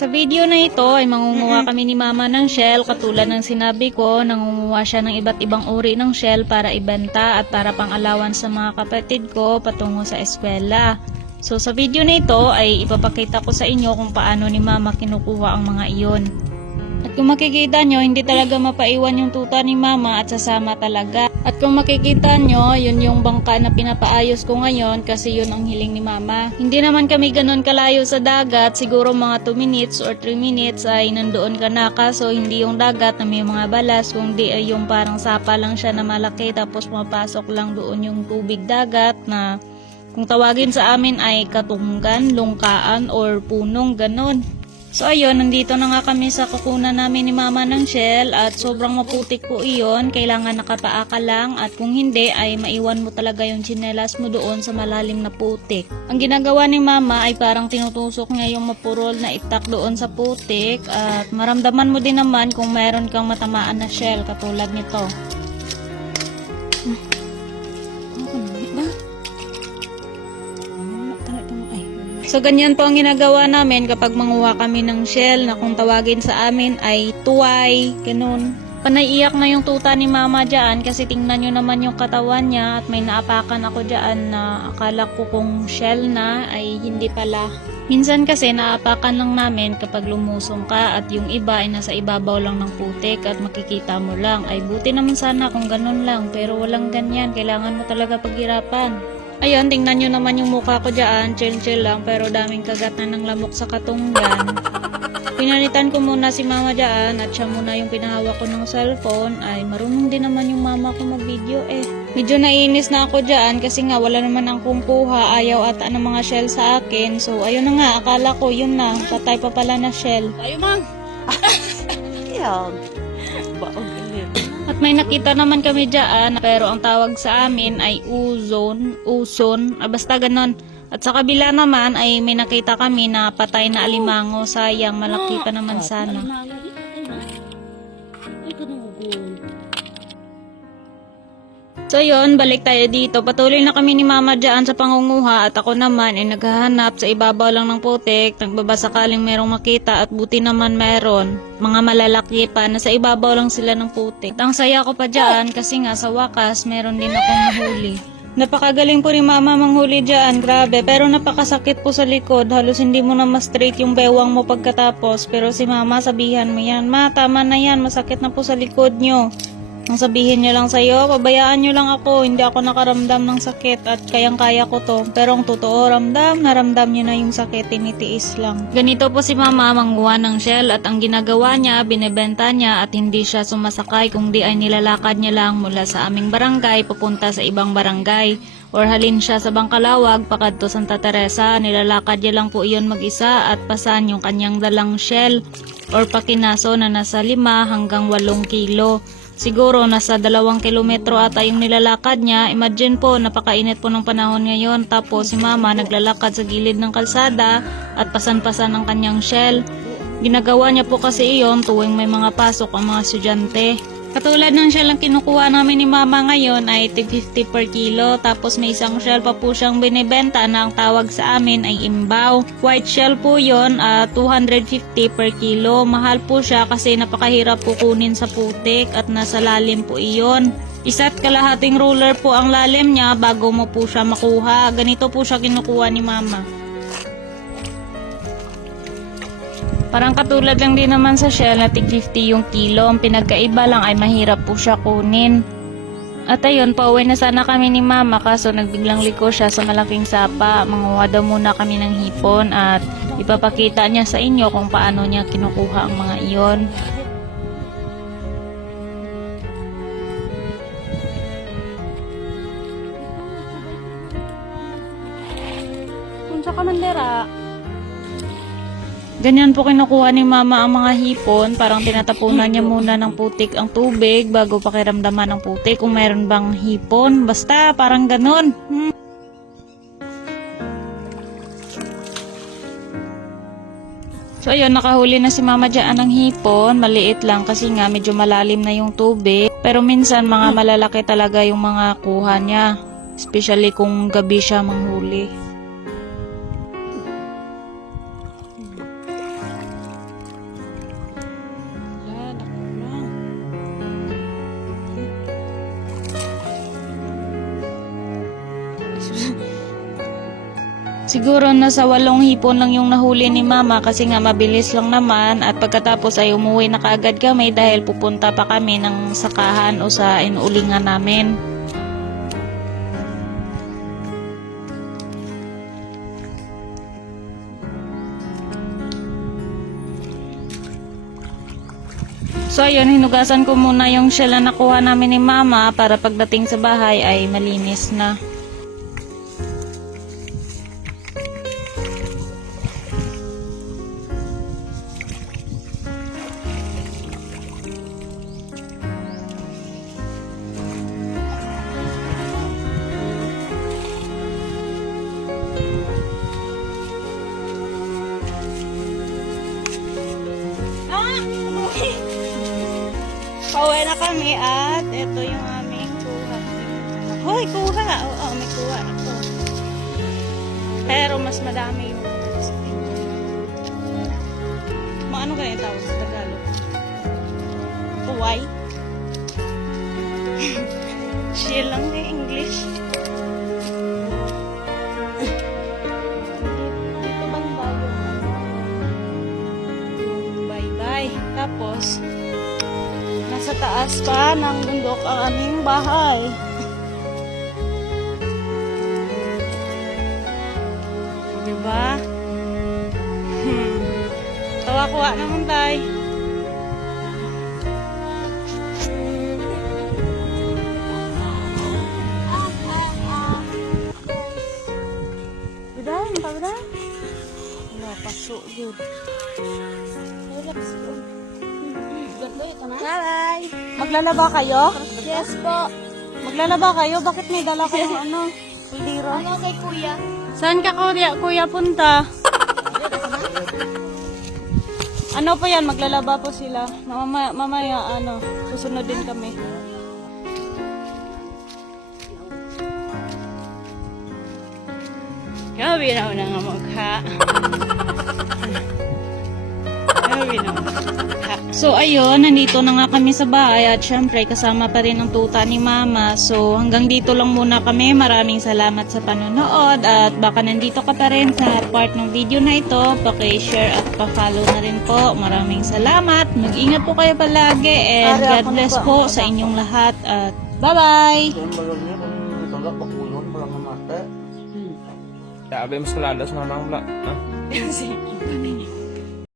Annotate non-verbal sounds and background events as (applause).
Sa video na ito ay mangunguha kami ni mama ng shell katulad ng sinabi ko, nangunguha siya ng iba't ibang uri ng shell para ibenta at para pang alawan sa mga kapatid ko patungo sa eskwela. So sa video na ito ay ipapakita ko sa inyo kung paano ni mama kinukuha ang mga iyon. Kung makikita nyo, hindi talaga mapaiwan yung tuta ni mama at sasama talaga. At kung makikita nyo, yun yung bangka na pinapaayos ko ngayon kasi yun ang hiling ni mama. Hindi naman kami ganun kalayo sa dagat, siguro mga 2 minutes or 3 minutes ay nandoon ka na kaso hindi yung dagat na may mga balas, kundi ay yung parang sapa lang siya na malaki tapos mapasok lang doon yung tubig dagat na kung tawagin sa amin ay katunggan, lungkaan, or punong ganon. So ayun, nandito na nga kami sa kukunan namin ni mama ng shell at sobrang maputik po iyon. Kailangan nakapaa ka lang at kung hindi ay maiwan mo talaga yung tsinelas mo doon sa malalim na putik. Ang ginagawa ni mama ay parang tinutusok niya yung mapurol na itak doon sa putik at maramdaman mo din naman kung meron kang matamaan na shell katulad nito. So, ganyan po ang ginagawa namin kapag manguha kami ng shell na kung tawagin sa amin ay tuway, ganun. Panaiiyak na yung tuta ni mama dyan kasi tingnan nyo naman yung katawan niya at may naapakan ako dyan na akala ko kung shell na ay hindi pala. Minsan kasi naapakan lang namin kapag lumusong ka at yung iba ay nasa ibabaw lang ng putik at makikita mo lang. Ay buti naman sana kung ganun lang pero walang ganyan. Kailangan mo talaga paghirapan. Ayun, tingnan nyo naman yung mukha ko dyan. Chill-chill lang, pero daming kagat na ng lamok sa katunggan. (laughs) Pinalitan ko muna si mama dyan at siya muna yung pinahawak ko ng cellphone. Ay, marunong din naman yung mama ko mag-video eh. Medyo nainis na ako dyan kasi nga wala naman akong kuha. Ayaw ata ng mga shell sa akin. So, ayun na nga. Akala ko yun na. Patay pa pala na shell. Tayo mang. (laughs) Yan. Baong galit. May nakita naman kami dyan, pero ang tawag sa amin ay uzon, uson, ah, basta ganon. At sa kabila naman ay may nakita kami na patay na alimango, sayang, malaki pa naman sana. So yun, balik tayo dito. Patuloy na kami ni mama dyan sa pangunguha at ako naman ay naghahanap sa ibabaw lang ng putik. Nagbabasakaling merong makita at buti naman meron. Mga malalaki pa na sa ibabaw lang sila ng putik. At ang saya ko pa dyan kasi nga sa wakas meron din akong nahuli. Napakagaling po ni mama manghuli dyan, grabe. Pero napakasakit po sa likod. Halos hindi mo na ma-straight yung bewang mo pagkatapos. Pero si mama sabihan mo yan, ma tama na yan, masakit na po sa likod nyo. Ang sabihin niya lang sa'yo, pabayaan niyo lang ako, hindi ako nakaramdam ng sakit at kayang-kaya ko to. Pero ang totoo, ramdam, naramdam niya na yung sakit, tinitiis lang. Ganito po si mama, mangguha ng shell at ang ginagawa niya, binebenta niya at hindi siya sumasakay kung di ay nilalakad niya lang mula sa aming barangay papunta sa ibang barangay. Or halin siya sa Bangkalawag, pakadto Santa Teresa, nilalakad niya lang po iyon mag-isa at pasan yung kanyang dalang shell or pakinaso na nasa 5 hanggang 8 kilo. Siguro nasa dalawang kilometro ata yung nilalakad niya. Imagine po, napakainit po ng panahon ngayon. Tapos si mama naglalakad sa gilid ng kalsada at pasan-pasan ang kanyang shell. Ginagawa niya po kasi iyon tuwing may mga pasok ang mga estudyante. Katulad ng shell ang kinukuha namin ni mama ngayon ay 50 per kilo. Tapos may isang shell pa po siyang binibenta na ang tawag sa amin ay imbaw. White shell po yon ah, 250 per kilo. Mahal po siya kasi napakahirap po kunin sa putik at nasa lalim po iyon. Isa't kalahating ruler po ang lalim niya bago mo po siya makuha. Ganito po siya kinukuha ni mama. Parang katulad lang din naman sa shell na tig 50 yung kilo. Ang pinagkaiba lang ay mahirap po siya kunin. At ayun, pauwi na sana kami ni mama kaso nagbiglang liko siya sa malaking sapa. Manguha daw muna kami ng hipon at ipapakita niya sa inyo kung paano niya kinukuha ang mga iyon. Punsa ka man dera. Ganyan po kinukuha ni mama ang mga hipon. Parang tinatapunan niya muna ng putik ang tubig bago pakiramdaman ng putik kung meron bang hipon. Basta, parang ganun. Hmm. So ayun, nakahuli na si mama dyan ng hipon. Maliit lang kasi nga medyo malalim na yung tubig. Pero minsan mga malalaki talaga yung mga kuha niya. Especially kung gabi siya manghuli. Siguro nasa walong hipon lang yung nahuli ni mama kasi nga mabilis lang naman at pagkatapos ay umuwi na kaagad kami dahil pupunta pa kami ng sakahan o sa inuulingan namin. So ayun, hinugasan ko muna yung shell na nakuha namin ni mama para pagdating sa bahay ay malinis na. Pauwi na kami at ito yung aming kuha. Hoy, kuha! Oo, may kuha ako. Pero mas madami yung Maano kaya tawag sa Tagalog? Tuway? Shell (laughs) lang na English. Taas pa ng bundok ang aming bahay. diba? Hmm. Tawa-kuha naman tayo. Bida, yung pa bida? Wala, paso, good. Relax, good. Bye-bye. Maglalaba kayo? Yes po. Maglalaba kayo? Bakit may dala kayong ano? Pildiro? Ano kay kuya? Saan ka kuya, kuya punta? ano pa yan? Maglalaba po sila. Mamaya, mamaya ano, susunod din kami. Gabi na una nga magha. Gabi na. So ayun, nandito na nga kami sa bahay at syempre kasama pa rin ang tuta ni mama. So hanggang dito lang muna kami. Maraming salamat sa panonood at baka nandito ka pa rin sa part ng video na ito. Paki-share at pa-follow na rin po. Maraming salamat. Mag-ingat po kayo palagi and God bless po sa inyong lahat at bye-bye! Kaya abay mas kaladas na lang wala. Sige. (laughs)